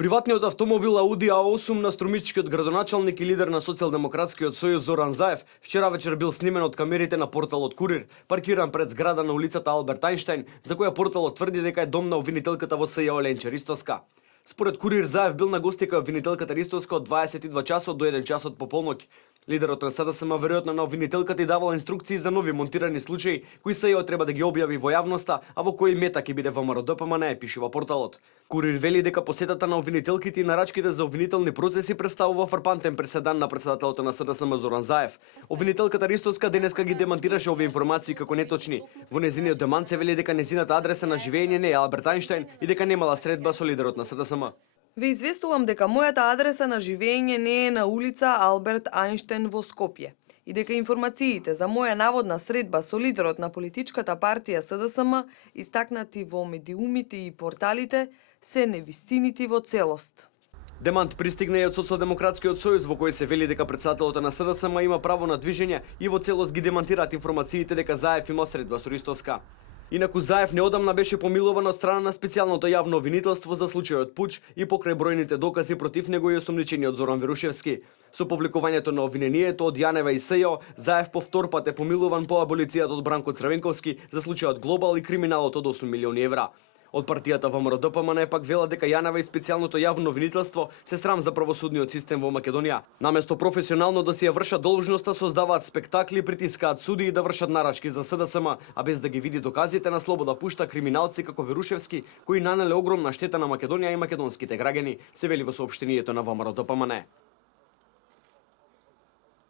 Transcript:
Приватниот автомобил Ауди А8 на струмичкиот градоначалник и лидер на Социјалдемократскиот сојуз Зоран Заев вчера вечер бил снимен од камерите на порталот Курир, паркиран пред зграда на улицата Алберт Ајнштајн, за која порталот тврди дека е дом на обвинителката во СЈО Ленче Ристоска. Според Курир, Заев бил на гости кај обвинителката Ристоска од 22 часот до 1 часот по полноќ. Лидерот на СДСМ веројатно на обвинителката и давал инструкции за нови монтирани случаи кои СЈО треба да ги објави во јавноста, а во кои мета ќе биде ВМРО ДПМН, пишува порталот. Курир вели дека посетата на обвинителките и нарачките за обвинителни процеси представува фрапантен преседан на председателот на СДСМ Зоран Заев. Обвинителката Ристоска денеска ги демантираше овие информации како неточни. Во незиниот демант се вели дека незината адреса на живење не е Алберт Ајнштајн и дека немала средба со лидерот на СДСМ. Ве известувам дека мојата адреса на живење не е на улица Алберт Ајнштајн во Скопје и дека информациите за моја наводна средба со лидерот на политичката партија СДСМ, истакнати во медиумите и порталите, се невистинити во целост. Демант пристигна и од Социјалдемократскиот сојуз во кој се вели дека председателот на СДСМ има право на движење и во целост ги демантираат информациите дека Заев има средба со Ристоска. Инаку Заев неодамна беше помилуван од страна на специјалното јавно обвинителство за случајот Пуч и покрај бројните докази против него и осомничениот Зоран Верушевски. Со повлекувањето на обвинението од Јанева и СЈО, Заев по втор пат е помилуван по аболицијата од Бранко Црвенковски за случајот Глобал и криминалот од 8 милиони евра. Од партијата ВМРО ДПМН пак вела дека Јанева и специјалното јавно обвинителство се срам за правосудниот систем во Македонија. Наместо професионално да си ја вршат должноста, создаваат спектакли, притискаат судии да вршат нарачки за СДСМ, а без да ги види доказите на слобода пушта криминалци како Верушевски, кои нанеле огромна штета на Македонија и македонските граѓани, се вели во соопштението на ВМРО ДПМН.